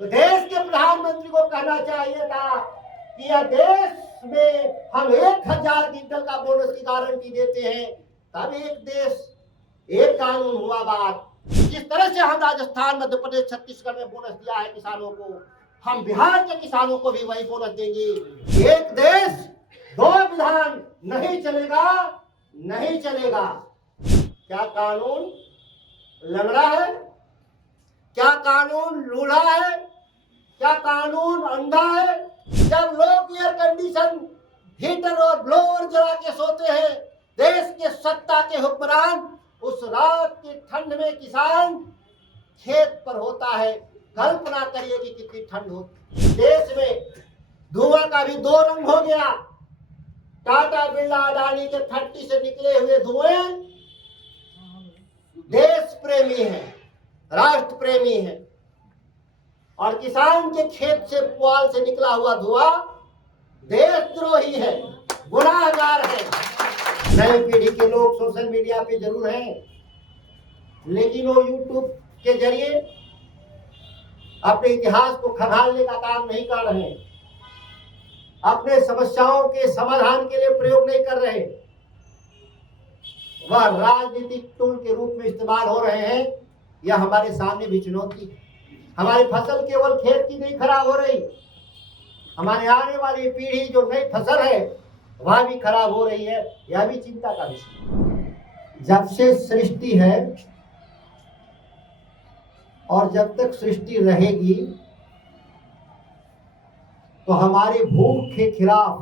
तो देश के प्रधानमंत्री को कहना चाहिए था कि यह देश में हम 1000 क्विंटल का बोनस की गारंटी देते हैं, तब एक देश एक कानून हुआ बात। जिस तरह से हम राजस्थान, मध्य प्रदेश, छत्तीसगढ़ में बोनस दिया है किसानों को, हम बिहार के किसानों को भी वही बोनस देंगे। एक देश दो विधान नहीं चलेगा, नहीं चलेगा। क्या कानून लंगड़ा है? क्या कानून लूढ़ा है? क्या कानून अंधा है? जब लोग एयर कंडीशन, हीटर और ब्लोअर जला के सोते हैं, देश के सत्ता के हुक्मरान उस रात की ठंड में किसान खेत पर होता है। कल्पना करिए कि कितनी ठंड होती। देश में धुआं का भी दो रंग हो गया। टाटा, बिरला, अडानी के फैक्ट्री से निकले हुए धुएं देश प्रेमी है, राष्ट्र प्रेमी है, और किसान के खेत से, पुआल से निकला हुआ धुआं देशद्रोही है, गुनाहगार है। नई पीढ़ी के लोग सोशल मीडिया पे जरूर हैं, लेकिन वो यूट्यूब के जरिए अपने इतिहास को खंगालने का काम नहीं कर रहे हैं, अपने समस्याओं के समाधान के लिए प्रयोग नहीं कर रहे, वह राजनीतिक टूल के रूप में इस्तेमाल हो रहे हैं। यह हमारे सामने भी चुनौती है। हमारी फसल केवल खेत की नहीं खराब हो रही, हमारे आने वाली पीढ़ी जो नई फसल है वह भी खराब हो रही है। यह भी चिंता का विषय। जब से सृष्टि है और जब तक सृष्टि रहेगी, तो हमारे भूख के खिलाफ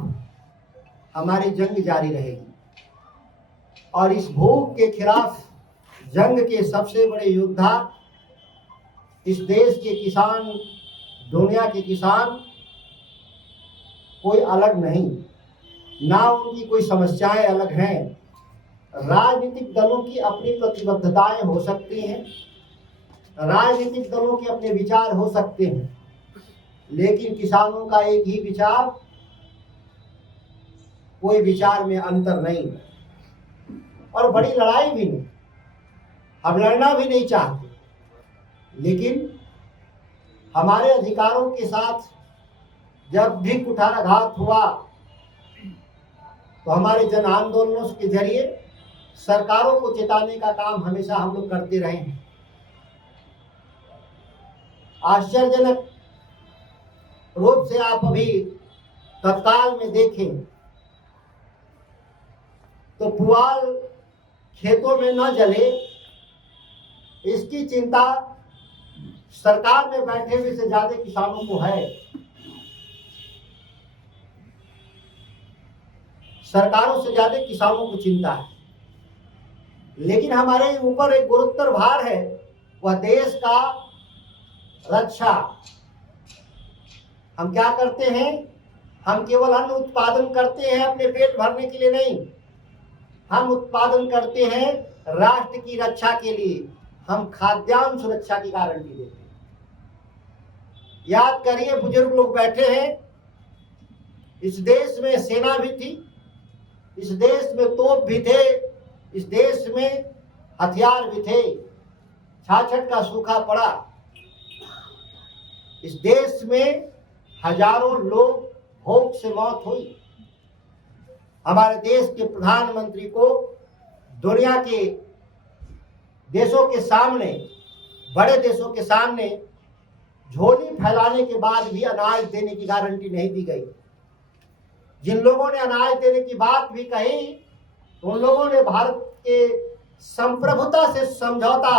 हमारी जंग जारी रहेगी। और इस भूख के खिलाफ जंग के सबसे बड़े योद्धा इस देश के किसान, दुनिया के किसान कोई अलग नहीं, ना उनकी कोई समस्याएं अलग हैं। राजनीतिक दलों की अपनी प्रतिबद्धताएं हो सकती हैं, राजनीतिक दलों के अपने विचार हो सकते हैं, लेकिन किसानों का एक ही विचार, कोई विचार में अंतर नहीं, और बड़ी लड़ाई भी नहीं। हम लड़ना भी नहीं चाहते, लेकिन हमारे अधिकारों के साथ जब भी कुठाराघात हुआ, तो हमारे जन आंदोलनों के जरिए सरकारों को चेताने का काम हमेशा हम लोग करते रहे हैं। आश्चर्यजनक रूप से आप अभी तत्काल में देखें तो पुआल खेतों में न जले, इसकी चिंता सरकार में बैठे हुए से ज्यादा किसानों को है। सरकारों से ज्यादा किसानों को चिंता है। लेकिन हमारे ऊपर एक गुरुतर भार है, वह देश का रक्षा। हम क्या करते हैं? हम केवल अन्न उत्पादन करते हैं अपने पेट भरने के लिए नहीं, हम उत्पादन करते हैं राष्ट्र की रक्षा के लिए। हम खाद्यान्न सुरक्षा की गारंटी देते हैं। याद करिए, बुजुर्ग लोग बैठे हैं, इस देश में सेना भी थी, इस देश में तोप भी थे, इस देश में हथियार भी थे। 66 का सूखा पड़ा, इस देश में हजारों लोग भूख से मौत हुई। हमारे देश के प्रधानमंत्री को दुनिया के देशों के सामने, बड़े देशों के सामने झोली फैलाने के बाद भी अनाज देने की गारंटी नहीं दी गई। जिन लोगों ने अनाज देने की बात भी कही, उन लोगों ने भारत के संप्रभुता से समझौता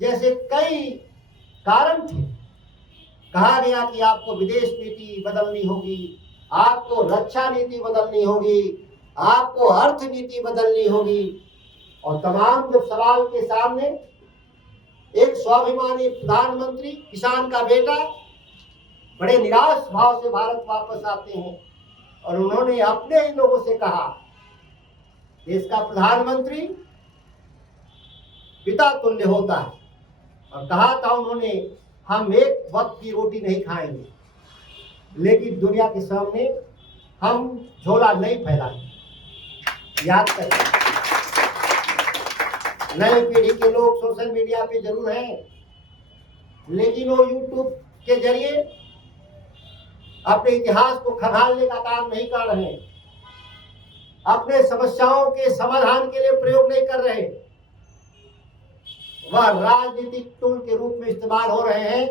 जैसे कई कारण थे। कहा गया कि आपको विदेश नीति बदलनी होगी, आपको रक्षा नीति बदलनी होगी, आपको अर्थ नीति बदलनी होगी, और तमाम जब सवाल के सामने एक स्वाभिमानी प्रधानमंत्री, किसान का बेटा, बड़े निराश भाव से भारत वापस आते हैं, और उन्होंने अपने ही लोगों से कहा, देश का प्रधानमंत्री पिता तुल्य होता है, और कहा था उन्होंने, हम एक वक्त की रोटी नहीं खाएंगे, लेकिन दुनिया के सामने हम झोला नहीं फैलाएंगे। याद करें, नई पीढ़ी के लोग सोशल मीडिया पे जरूर हैं, लेकिन वो यूट्यूब के जरिए अपने इतिहास को खंगालने का काम नहीं कर रहे हैं, अपने समस्याओं के समाधान के लिए प्रयोग नहीं कर रहे, वह राजनीतिक टूल के रूप में इस्तेमाल हो रहे हैं।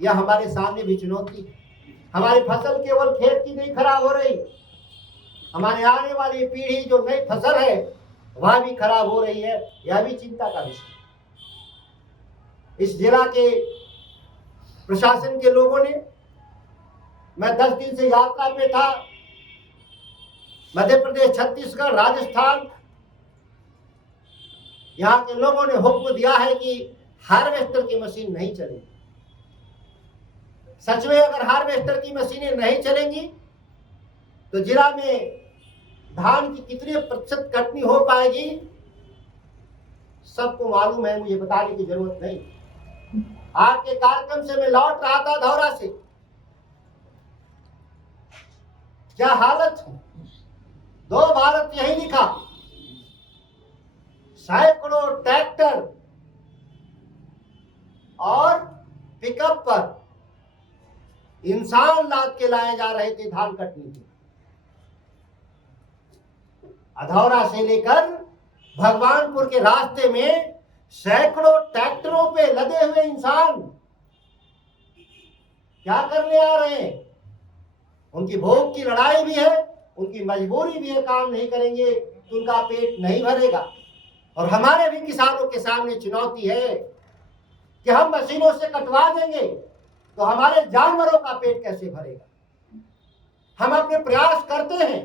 यह हमारे सामने भी चुनौती है। हमारी फसल केवल खेत की नहीं खराब हो रही, हमारे आने वाली पीढ़ी जो नई फसल है वह भी खराब हो रही है। यह भी चिंता का विषय। इस जिला के प्रशासन के लोगों ने, मैं 10 दिन से यात्रा पे था, मध्य प्रदेश, छत्तीसगढ़, राजस्थान, यहाँ के लोगों ने हुक्म दिया है कि हार्वेस्टर की मशीन नहीं चलेगी। सच में अगर हार्वेस्टर की मशीनें नहीं चलेंगी तो जिला में धान की कितने प्रतिशत कटनी हो पाएगी सबको मालूम है, मुझे बताने की जरूरत नहीं। आपके कार्यक्रम से मैं लौट रहा था धौरा से, क्या हालत है। 2 भारत यही लिखा, सैकड़ों ट्रैक्टर और पिकअप पर इंसान लाद के लाए जा रहे थे धान कटने के। अधौरा से लेकर भगवानपुर के रास्ते में सैकड़ों ट्रैक्टरों पे लदे हुए इंसान क्या करने आ रहे हैं। उनकी भूख की लड़ाई भी है, उनकी मजबूरी भी है, काम नहीं करेंगे तो उनका पेट नहीं भरेगा। और हमारे भी किसानों के सामने चुनौती है कि हम मशीनों से कटवा देंगे तो हमारे जानवरों का पेट कैसे भरेगा। हम अपने प्रयास करते हैं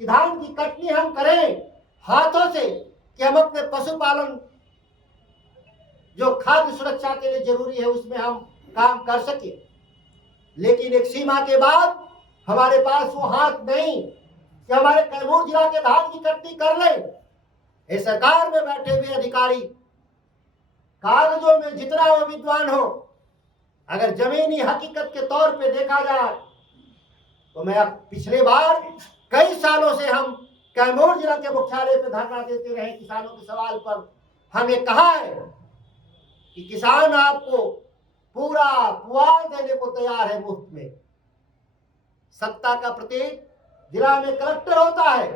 कि धान की कटनी हम करें हाथों से, कि हम अपने पशुपालन जो खाद्य सुरक्षा के लिए जरूरी है उसमें हम काम कर सके, लेकिन एक सीमा के बाद हमारे पास वो हाथ नहीं कि हमारे कैमूर जिला के धान की कटनी कर ले। ये सरकार में बैठे हुए अधिकारी कागजों में जितना वो विद्वान हो, अगर जमीनी हकीकत के तौर पे देखा जाए तो मैं पिछले बार कई सालों से हम कैमूर जिला के मुख्यालय पे धरना देते रहे किसानों के सवाल पर। हमें कहा है कि किसान आपको पूरा पुआल देने को तैयार है मुफ्त में। सत्ता का प्रतीक जिला में कलेक्टर होता है,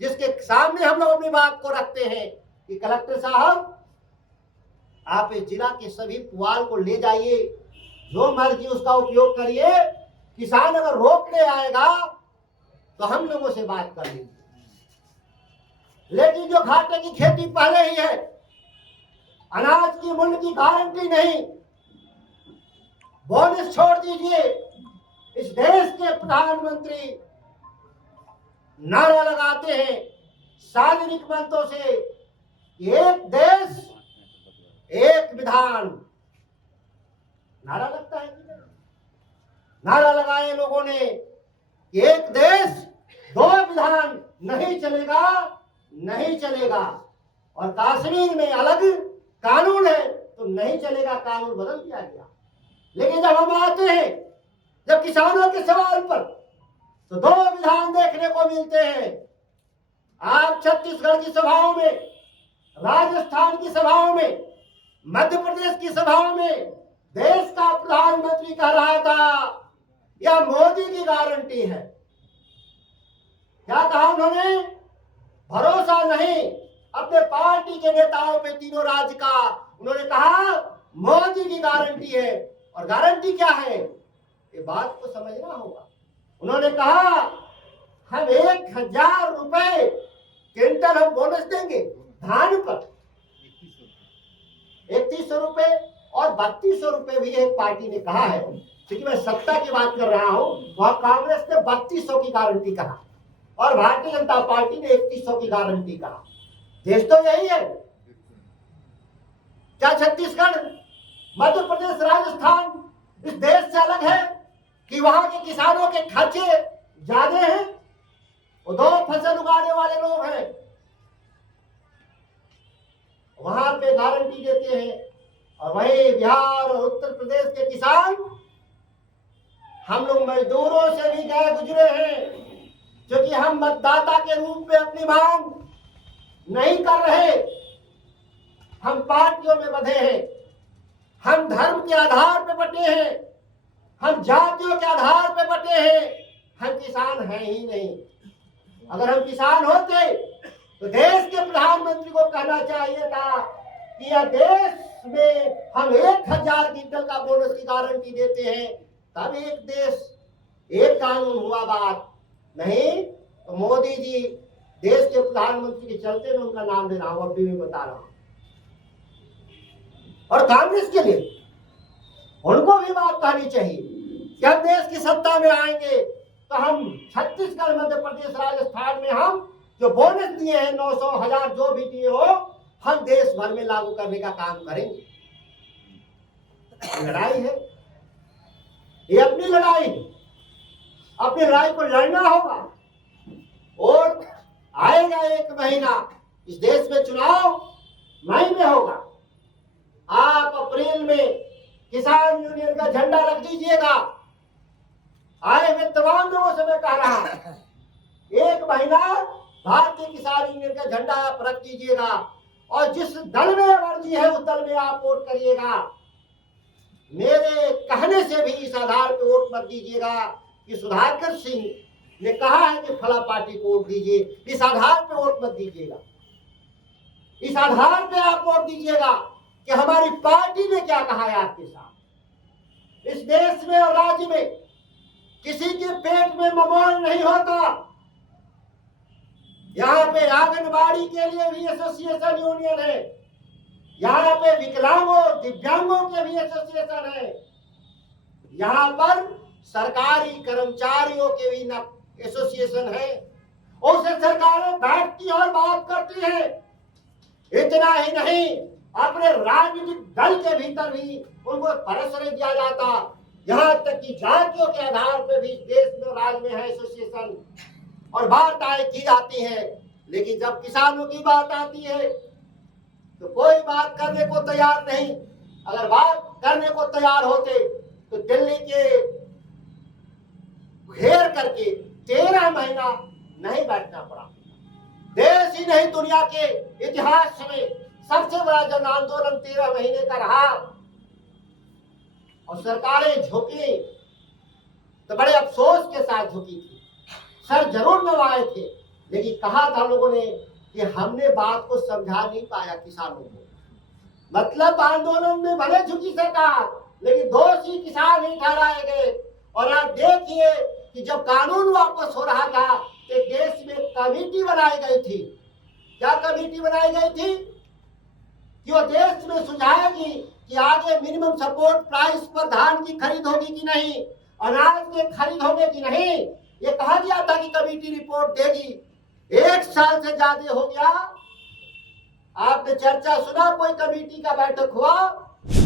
जिसके सामने हम लोग अपनी बात को रखते हैं कि कलेक्टर साहब आप इस जिला के सभी पुआल को ले जाइए, जो मर्जी उसका उपयोग करिए, किसान अगर रोकने आएगा तो हम लोगों से बात कर लेंगे। लेकिन जो घाटे की खेती पहले ही है, अनाज की मूल्य की गारंटी नहीं, बोनस छोड़ दीजिए। इस देश के प्रधानमंत्री नारा लगाते हैं सार्वजनिक मंचों से, एक देश एक विधान। नारा लगता है कि नहीं? नारा लगाए लोगों ने, एक देश 2 विधान, नहीं चलेगा, नहीं चलेगा। और कश्मीर में अलग कानून है तो नहीं चलेगा, कानून बदल दिया गया। लेकिन जब हम आते हैं, जब किसानों के सवाल पर, तो 2 विधान देखने को मिलते हैं। आप छत्तीसगढ़ की सभाओं में, राजस्थान की सभाओं में, मध्य प्रदेश की सभाओं में देश का प्रधानमंत्री कह रहा था यह मोदी की गारंटी है। क्या कहा उन्होंने? भरोसा नहीं अपने पार्टी के नेताओं पे, तीनों राज्य का। उन्होंने कहा मोदी की गारंटी है। और गारंटी क्या है, ये बात को समझना होगा। उन्होंने कहा हम 1000 रुपए क्विंटल हम बोनस देंगे धान पर, 3100 रुपए और 3200 रुपए भी एक पार्टी ने कहा है। क्योंकि मैं सत्ता की बात कर रहा हूं, वहां कांग्रेस ने 3200 की गारंटी कहा और भारतीय जनता पार्टी ने 3100 की गारंटी कहा। देश तो यही है। क्या छत्तीसगढ़, मध्य प्रदेश, राजस्थान इस देश से अलग है कि वहां के किसानों के खर्चे ज्यादा हैं? वो 2 फसल उगाने वाले लोग हैं, वहां पे गारंटी देते हैं। और वही बिहार और उत्तर प्रदेश के किसान, हम लोग मजदूरों से भी गए गुजरे हैं, क्योंकि हम मतदाता के रूप में अपनी मांग नहीं कर रहे। हम पार्टियों में बंधे हैं, हम धर्म के आधार पर बटे हैं, हम जातियों के आधार पर बटे हैं, हम किसान हैं ही नहीं। अगर हम किसान होते तो देश के प्रधानमंत्री को कहना चाहिए था कि यह देश में हम 1000 क्विंटल का बोनस की गारंटी देते हैं, तब एक देश एक कानून हुआ बात। नहीं तो मोदी जी देश के प्रधानमंत्री के चलते मैं उनका नाम ले रहा हूं, अभी भी बता रहा हूं। और कांग्रेस के लिए उनको भी बात कहनी चाहिए कि हम देश की सत्ता में आएंगे तो हम छत्तीसगढ़, मध्य प्रदेश, राजस्थान में हम जो बोनस दिए हैं 900, 1000 जो भी दिए हो, हम देश भर में लागू करने का काम करेंगे। लड़ाई है, ये अपनी लड़ाई है, अपनी लड़ाई को लड़ना होगा। और आएगा एक महीना, इस देश में चुनाव मई में होगा। आप अप्रैल में किसान यूनियन का झंडा रख दीजिएगा। आए हुए तमाम लोगों से मैं कह रहा हूं, एक महीना भारतीय किसान यूनियन का झंडा आप रख दीजिएगा और जिस दल में मर्जी है उस दल में आप वोट करिएगा। मेरे कहने से भी इस आधार पर वोट मत दीजिएगा कि सुधाकर सिंह ने कहा है कि फला पार्टी को वोट दीजिए, इस आधार पर वोट मत दीजिएगा। इस आधार पे आप वोट दीजिएगा कि हमारी पार्टी ने क्या कहा है आपके साथ। इस देश में और राज्य में किसी के पेट में ममोड़ नहीं होता। यहाँ पे आंगनबाड़ी के लिए भी एसोसिएशन यूनियन है, यहाँ पे विकलांगों दिव्यांगों के भी एसोसिएशन है, यहाँ पर सरकारी कर्मचारियों के भी एसोसिएशन है। उससे सरकारें बैठती और बात करती है। इतना ही नहीं, अपने राजनीतिक दल के भीतर भी उनको परस नहीं दिया जाता। यहाँ तक कि जातियों के आधार पर भी देश में राज्य में है एसोसिएशन और वार्ताएं की जाती हैं। लेकिन जब किसानों की बात आती है तो कोई बात करने को तैयार नहीं। अगर बात करने को तैयार होते तो दिल्ली के घेर करके 13 महीना नहीं बैठना पड़ा। देश ही नहीं दुनिया के इतिहास में सबसे बड़ा जन आंदोलन 13 महीने का रहा और सरकारें झुकी तो बड़े अफसोस के साथ झुकी थी, सर जरूर नवाए थे, लेकिन कहा था लोगों ने कि हमने बात को समझा नहीं पाया किसानों को। मतलब आंदोलन में भले झुकी सरकार, लेकिन दोषी किसान ही ठहराए गए। और आप देखिए कि जब कानून वापस हो रहा था तो देश में कमेटी बनाई गई थी। क्या कमेटी बनाई गई थी कि वो देश में सुझाएगी कि आगे मिनिमम सपोर्ट प्राइस पर धान की खरीद होगी कि नहीं, अनाज की खरीद होगी कि नहीं। ये कहा गया था कि कमेटी रिपोर्ट देगी। 1 साल से ज्यादा हो गया, आपने चर्चा सुना, कोई कमेटी का बैठक हुआ?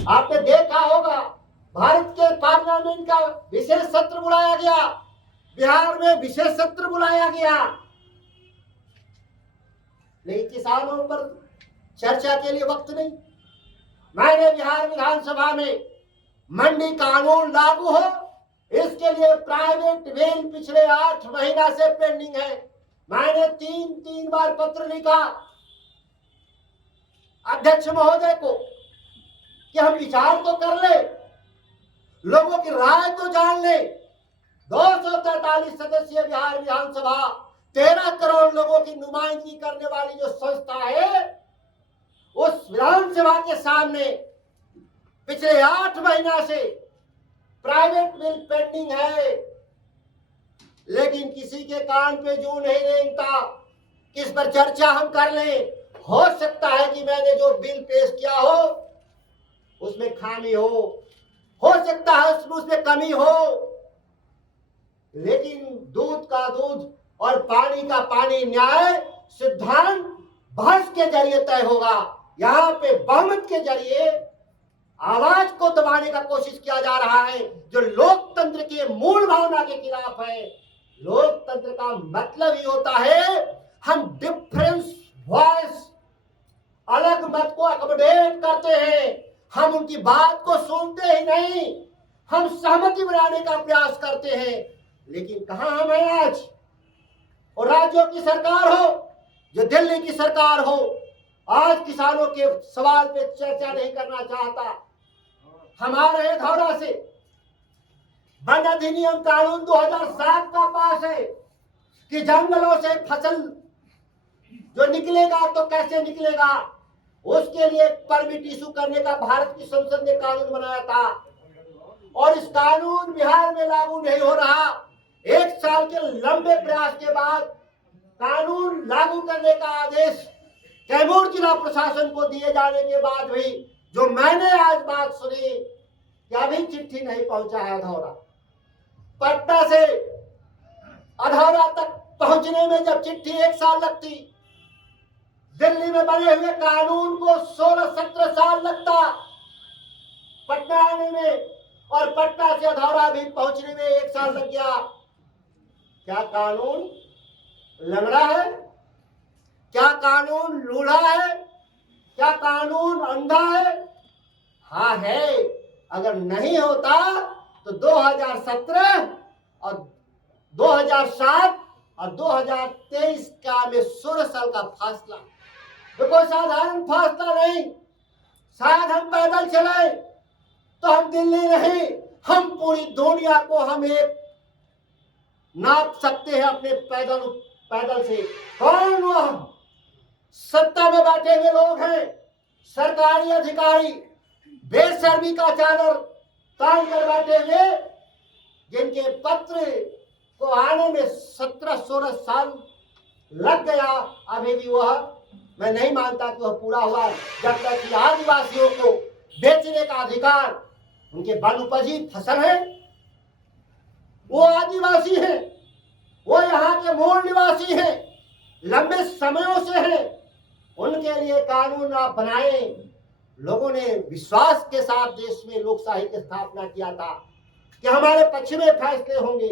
आपने देखा होगा भारत के पार्लियामेंट का विशेष सत्र बुलाया गया, बिहार में विशेष सत्र बुलाया गया, लेकिन किसानों पर चर्चा के लिए वक्त नहीं। मैंने बिहार विधानसभा में मंडी कानून लागू हो इसके लिए प्राइवेट बिल पिछले 8 महीना से पेंडिंग है। मैंने 3 बार पत्र लिखा अध्यक्ष महोदय को कि हम विचार तो कर ले, लोगों की राय तो जान ले। 243 सदस्यीय बिहार विधानसभा, 13 करोड़ लोगों की नुमाइंदगी करने वाली जो संस्था है, उस विधानसभा के सामने पिछले 8 महीना से प्राइवेट बिल पेंडिंग है, लेकिन किसी के कान पे जू नहीं रेंगता। किस पर चर्चा हम कर लें? हो सकता है कि मैंने जो बिल पेश किया हो उसमें खामी हो सकता है उसमें कमी हो, लेकिन दूध का दूध और पानी का पानी न्याय सिद्धांत बहस के जरिए तय होगा। यहाँ पे बहुमत के जरिए आवाज को दबाने का कोशिश किया जा रहा है, जो लोकतंत्र के मूल भावना के खिलाफ है। लोकतंत्र का मतलब ही होता है हम डिफरेंस वॉइस, अलग मत को अकोमोडेट करते हैं, हम उनकी बात को सुनते ही नहीं, हम सहमति बनाने का प्रयास करते हैं। लेकिन कहां हम हैं आज? और राज्यों की सरकार हो, जो दिल्ली की सरकार हो, आज किसानों के सवाल पे चर्चा नहीं करना चाहता। हम आ रहे हैं धौरा से, वन अधिनियम कानून 2007 का पास है कि जंगलों से फसल जो निकलेगा तो कैसे निकलेगा, उसके लिए परमिट इशू करने का भारत की संसद ने कानून बनाया था और इस कानून बिहार में लागू नहीं हो रहा। 1 साल के लंबे प्रयास के बाद कानून लागू करने का आदेश कैमूर जिला प्रशासन को दिए जाने के बाद भी जो मैंने आज बात सुनी कि अभी चिट्ठी नहीं पहुंचा है अधौरा। पटना से अधौरा तक पहुंचने में जब चिट्ठी 1 साल लगती, दिल्ली में बने हुए कानून को 16-17 साल लगता पटना आने में, और पटना से अधौरा भी पहुंचने में 1 साल लग गया। क्या कानून लंगड़ा है? क्या कानून लूढ़ा है? क्या कानून अंधा है? हाँ है। अगर नहीं होता तो 2017 और 2007 और 2023 का में 16 साल का फासला, तो कोई साधारण फासला नहीं। शायद हम पैदल चले तो हम दिल्ली नहीं, हम पूरी दुनिया को हम एक नाप सकते हैं अपने पैदल से। कौन वह सत्ता में बैठे हुए लोग हैं, सरकारी अधिकारी बेशर्मी का चादर तान कर बैठे हुए, जिनके पत्र को आने में 17-16 साल लग गया, अभी भी वह मैं नहीं मानता कि वह पूरा हुआ है। जब तक कि आदिवासियों को बेचने का अधिकार, उनके वनोपजी फसल है, वो आदिवासी हैं, वो यहाँ के मूल निवासी हैं, लंबे समयों से हैं, उनके लिए कानून आप बनाए। लोगों ने विश्वास के साथ देश में लोकशाही की स्थापना किया था कि हमारे पक्ष में फैसले होंगे।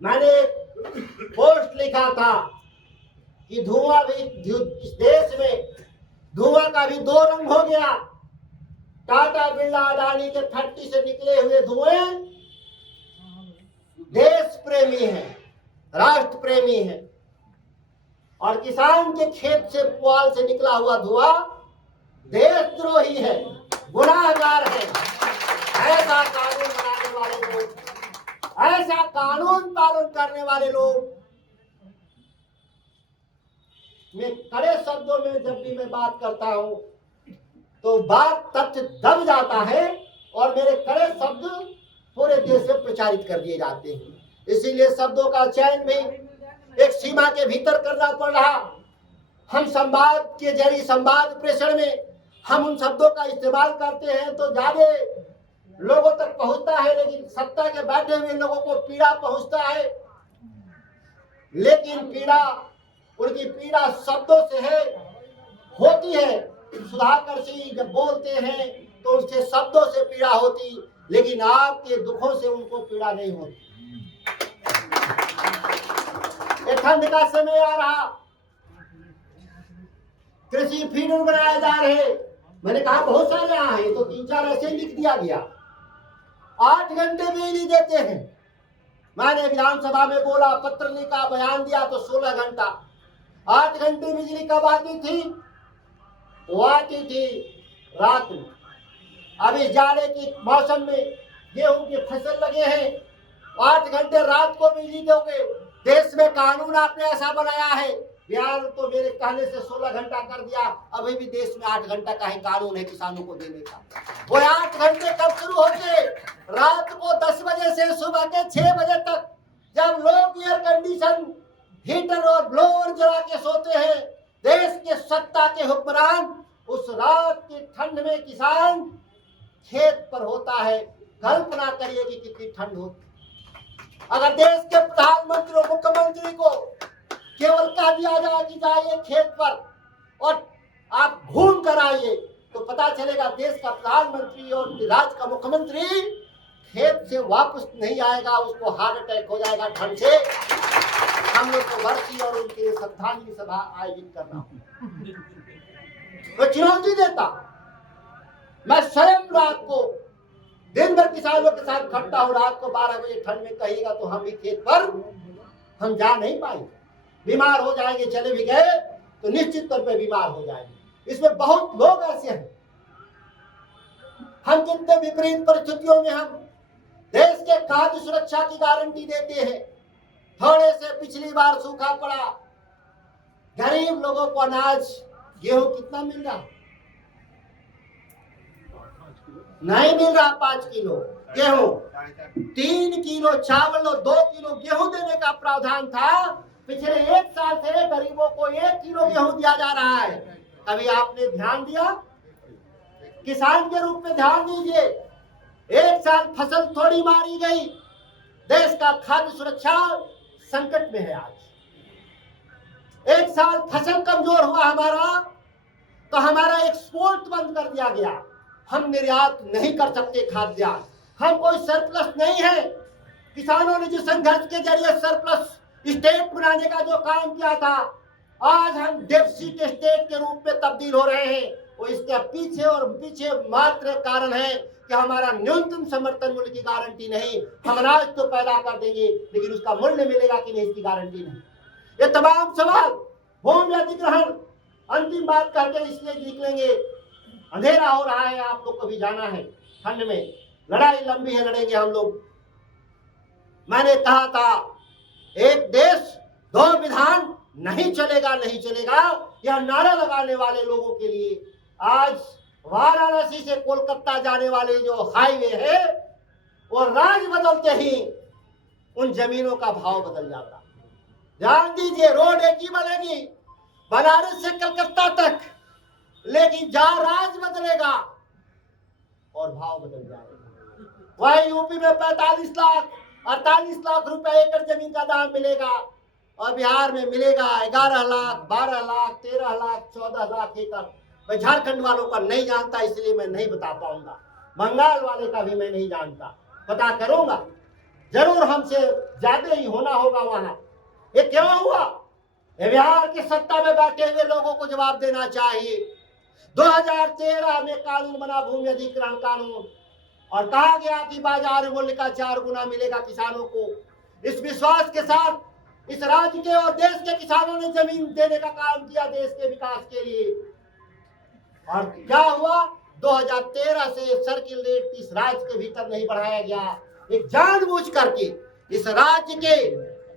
मैंने पोस्ट लिखा था कि धुआं भी इस देश में धुआं का भी 2 रंग हो गया। टाटा बिरला अडानी के फैक्ट्री से निकले हुए धुएं देश प्रेमी है, राष्ट्र प्रेमी है, और किसान के खेत से पुआल से निकला हुआ धुआं देशद्रोही है, गुनाहगार है। ऐसा कानून बनाने वाले लोग, ऐसा कानून पालन करने वाले लोग, मैं कड़े शब्दों में जब भी मैं बात करता हूं तो बात तथ्य दब जाता है और मेरे कड़े शब्द पूरे देश में प्रचारित कर दिए जाते हैं। इसीलिए शब्दों का चयन भी एक सीमा के भीतर करना पड़ रहा। हम संवाद के जरिए, संवाद प्रेषण में हम उन शब्दों का इस्तेमाल करते हैं तो ज्यादा लोगों तक पहुंचता है, लेकिन सत्ता के बैठे हुए लोगों को पीड़ा पहुंचता है। लेकिन पीड़ा, उनकी पीड़ा शब्दों से है, होती है। सुधाकर सिंह जब बोलते हैं तो उनसे शब्दों से पीड़ा होती, लेकिन आपके दुखों से उनको पीड़ा नहीं होती। ठंड का समय आ रहा, कृषि फीडर बनाए जा रहे। मैंने कहा बहुत सारे यहाँ हैं, तो 3-4 ऐसे लिख दिया गया। 8 घंटे बिजली देते हैं। मैंने विधानसभा में बोला, पत्र लिखा, बयान दिया तो 16 घंटा। 8 घंटे बिजली कब आती थी? वो आती थी रात में। अब इस जाड़े के मौसम में गेहूं की फसल लगे हैं, 8 घंटे रात को बिजली दोगे? देश में कानून आपने ऐसा बनाया है, बिहार तो मेरे कहने से 16 घंटा कर दिया, अभी भी देश में 8 घंटा का ही कानून है किसानों को देने का। वो 8 घंटे कब शुरू होते? रात को 10 बजे से सुबह के 6 बजे तक, जब लोग एयर कंडीशन, हीटर और ब्लोअर जला के सोते हैं। देश के सत्ता के हुक्मरान उस रात की ठंड में किसान खेत पर होता है। कल्पना करिए कि कितनी ठंड होती। अगर देश के प्रधानमंत्री और मुख्यमंत्री को केवल कह दिया जाए कि जाइए खेत पर और आप घूम कर आइए, तो पता चलेगा देश का प्रधानमंत्री और राज्य का मुख्यमंत्री खेत से वापस नहीं आएगा, उसको हार्ट अटैक हो जाएगा ठंड से। हम लोग को वर्षी और उनके श्रद्धांजलि सभा आयोजित करना तो चुनौती देता। मैं स्वयं रात को दिन भर किसानों के साथ खड़ता हूँ, रात को 12 बजे ठंड में कहिएगा तो हम भी खेत पर हम जा नहीं पाएंगे, बीमार हो जाएंगे। चले भी गए तो निश्चित तौर पे बीमार हो जाएंगे। इसमें बहुत लोग ऐसे हैं। हम कितने विपरीत परिस्थितियों में हम देश के खाद्य सुरक्षा की गारंटी देते हैं। थोड़े से पिछली बार सूखा पड़ा, गरीब लोगों को अनाज गेहूं कितना मिल रहा? नहीं मिल रहा। 5 किलो गेहूं, 3 किलो चावल और 2 किलो गेहूं देने का प्रावधान था। पिछले 1 साल से गरीबों को 1 किलो गेहूं दिया जा रहा है। कभी आपने ध्यान दिया? किसान के रूप में ध्यान दीजिए। 1 साल फसल थोड़ी मारी गई, देश का खाद्य सुरक्षा संकट में है। आज 1 साल फसल कमजोर हुआ हमारा, तो हमारा एक्सपोर्ट बंद कर दिया गया। हम निर्यात नहीं कर सकते खाद्यान्न, हम कोई सरप्लस नहीं है। किसानों ने जो संघर्ष के जरिए सरप्लस स्टेट बनाने का जो काम किया था, आज हम डेफिसिट स्टेट के रूप में तब्दील हो रहे हैं। वो इसके पीछे मात्र कारण है कि हमारा न्यूनतम समर्थन मूल्य की गारंटी नहीं। हम अनाज तो पैदा कर देंगे, लेकिन उसका मूल्य मिलेगा कि नहीं, इसकी गारंटी नहीं। ये तमाम सवाल भूमि अधिग्रहण अंतिम बात करके इसलिए निकलेंगे। अंधेरा हो रहा है, आप लोग को भी जाना है, ठंड में लड़ाई लंबी है, लड़ेंगे हम लोग। मैंने कहा था एक देश 2 विधान नहीं चलेगा, नहीं चलेगा। यह नारा लगाने वाले लोगों के लिए आज वाराणसी से कोलकाता जाने वाले जो हाईवे है, वो राज बदलते ही उन जमीनों का भाव बदल जाता। ध्यान दीजिए, रोड एक ही बनेगी बनारस से कलकत्ता तक, लेकिन जहां राज बदलेगा और भाव बदल जाएगा। वही यूपी में 45 लाख 48 लाख रुपए एकड़ जमीन का दाम मिलेगा, और बिहार में मिलेगा 11 लाख 12 लाख 13 लाख 14 लाख एकड़। मैं झारखंड वालों का नहीं जानता, इसलिए मैं नहीं बता पाऊंगा। बंगाल वाले का भी मैं नहीं जानता, पता करूंगा। जरूर हमसे ज्यादा ही होना होगा वहां। ये क्यों हुआ? ये बिहार की सत्ता में बैठे हुए लोगों को जवाब देना चाहिए। 2013 में कानून बना, भूमि अधिग्रहण कानून, और कहा गया कि बाजार मूल्य का 4 गुना मिलेगा किसानों को। इस विश्वास के साथ इस राज्य के और देश के किसानों ने जमीन देने का काम किया देश के विकास के लिए। और क्या हुआ? 2013 से सर्किल रेट इस राज्य के भीतर नहीं बढ़ाया गया। एक जानबूझ करके इस राज्य के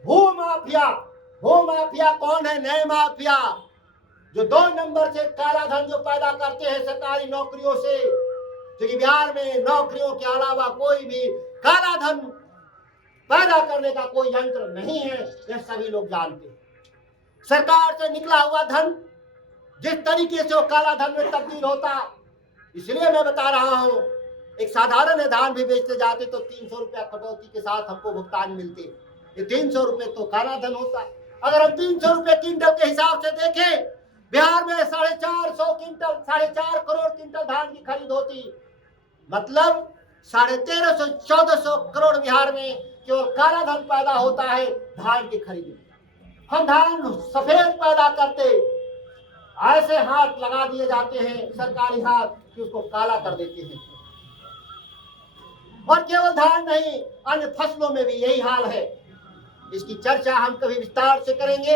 भूमाफिया कौन है? नए माफिया, जो 2 नंबर से काला धन जो पैदा करते हैं सरकारी नौकरियों से, क्योंकि बिहार में नौकरियों के अलावा कोई भी काला धन पैदा करने का कोई यंत्र नहीं है, यह सभी लोग जानते हैं। सरकार से निकला हुआ धन जिस तरीके से वो काला धन में तब्दील होता, इसलिए मैं बता रहा हूं। एक साधारण धान भी बेचते जाते तो 300 रुपया कटौती के साथ हमको भुगतान मिलते। ये 300 रुपए तो काला धन होता। अगर हम 300 रुपए क्विंटल के हिसाब से देखें, बिहार में 4.5 करोड़ क्विंटल धान की खरीद होती। मतलब 1350-1400 करोड़ बिहार में केवल काला धन पैदा होता है धान की खरीद में। हम धान सफेद पैदा करते, ऐसे हाथ लगा दिए जाते हैं सरकारी हाथ कि उसको काला कर देते हैं। और केवल धान नहीं, अन्य फसलों में भी यही हाल है। इसकी चर्चा हम कभी विस्तार से करेंगे।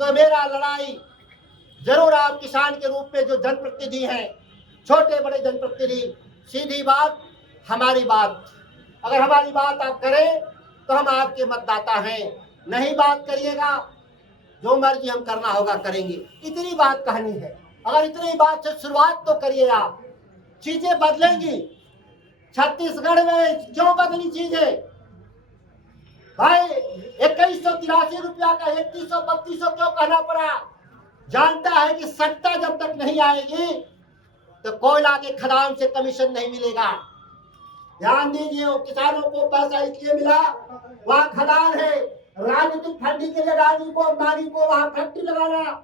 तो मेरा लड़ाई जरूर आप किसान के रूप में जो जनप्रतिनिधि हैं, छोटे बड़े जनप्रतिनिधि, सीधी बात हमारी बात, अगर हमारी बात आप करें तो हम आपके मतदाता हैं। नहीं बात करिएगा, जो मर्जी हम करना होगा करेंगे। इतनी बात कहनी है। अगर इतनी बात से शुरुआत तो करिए आप, चीजें बदलेंगी। छत्तीसगढ़ में क्यों बदली चीजें भाई? 2183 रुपया का 3100-3200 क्यों कहना पड़ा? जानता है कि सत्ता जब तक नहीं आएगी तो कोयला के खदान से कमीशन नहीं मिलेगा। ध्यान दीजिए, वो किसानों को पैसा इसलिए मिला, वहाँ खदान है। राजनीतिक फंडिंग के लिए रानी को अंबानी को वहाँ फैक्ट्री लगाना,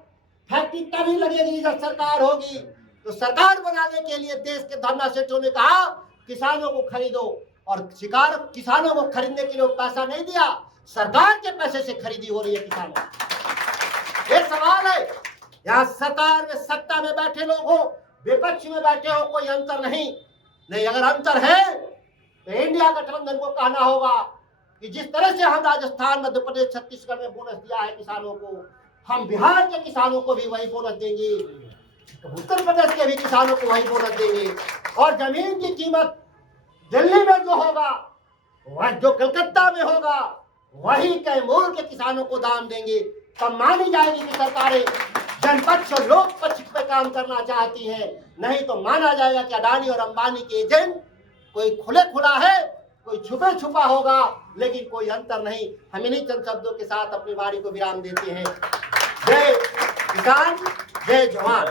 फैक्ट्री तभी लगेगी जब सरकार होगी। तो सरकार बनाने के लिए देश के धरना सेठों ने कहा किसानों को खरीदो, और किसानों को खरीदने के लिए पैसा नहीं दिया, सरकार के पैसे से खरीदी हो रही है किसानों। ये सवाल है। यहाँ सरकार में सत्ता में बैठे लोग हो, विपक्ष में बैठे हो, कोई अंतर नहीं। अगर अंतर है तो इंडिया गठबंधन को कहना होगा कि जिस तरह से हम राजस्थान, मध्य प्रदेश, छत्तीसगढ़ में बोनस दिया है किसानों को, हम बिहार के किसानों को भी वही बोनस देंगे, उत्तर प्रदेश के भी किसानों को वही बोनस देंगे। और जमीन की कीमत दिल्ली में जो होगा, वह जो कलकत्ता में होगा, वही कैमूर के किसानों को दाम देंगे। तब मानी जाएगी कि सरकारें जनपक्ष और लोक पक्ष पे काम करना चाहती हैं। नहीं तो माना जाएगा कि अडानी और अंबानी के एजेंट कोई खुले खुला है, कोई छुपे छुपा होगा, लेकिन कोई अंतर नहीं। हम इन्हीं चंद शब्दों के साथ अपनी वाणी को विराम देते हैं। जय किसान, जय जवान।